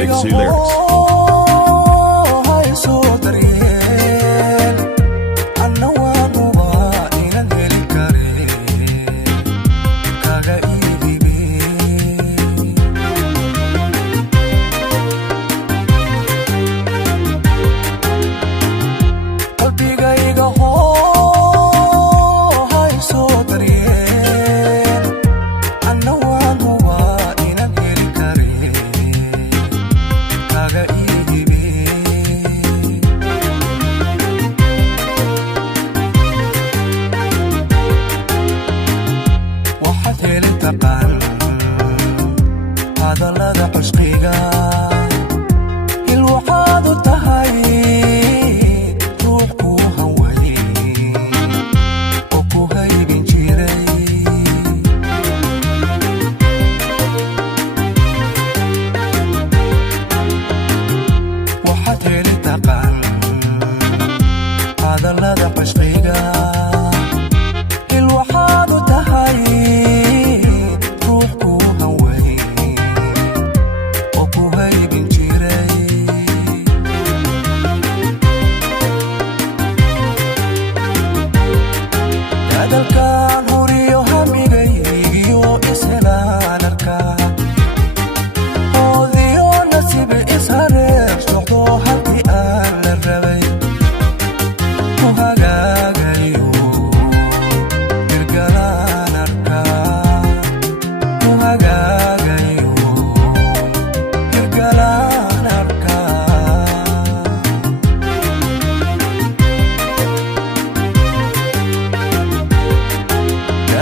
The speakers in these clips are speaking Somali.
Big C Lyrics. hadallada cusqiga ilwaxaad u tahay ruux ku haway oo ku haybin jiray waxaad heli taqaan hadallada cusqiga ilwaxaad u tahay dalkan huriyo hamigaygiyo ishelaan arkaa oodiyo nasiib ishareer socdo halkii aan la rabay ku hagaagayo hirgalaan arkaa ku hagaagayo hirgalaan arkaa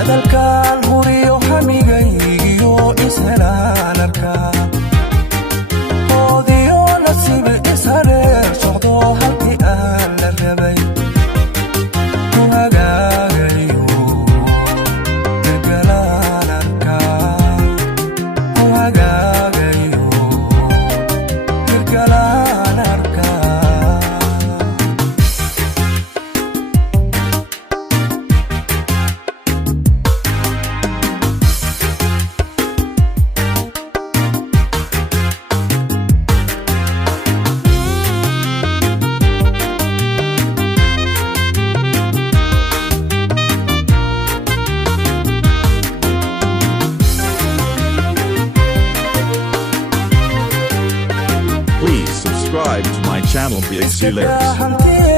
dalkan huriyo hamigaygiyo ishelaan arkaa oodiyo nasiib ishareer socdo halkii aan la rabay ku hagaagayo hirgalaan arkaa ku hagaagayo hirgalaan arkaa Please subscribe to my channel Big C Lyrics.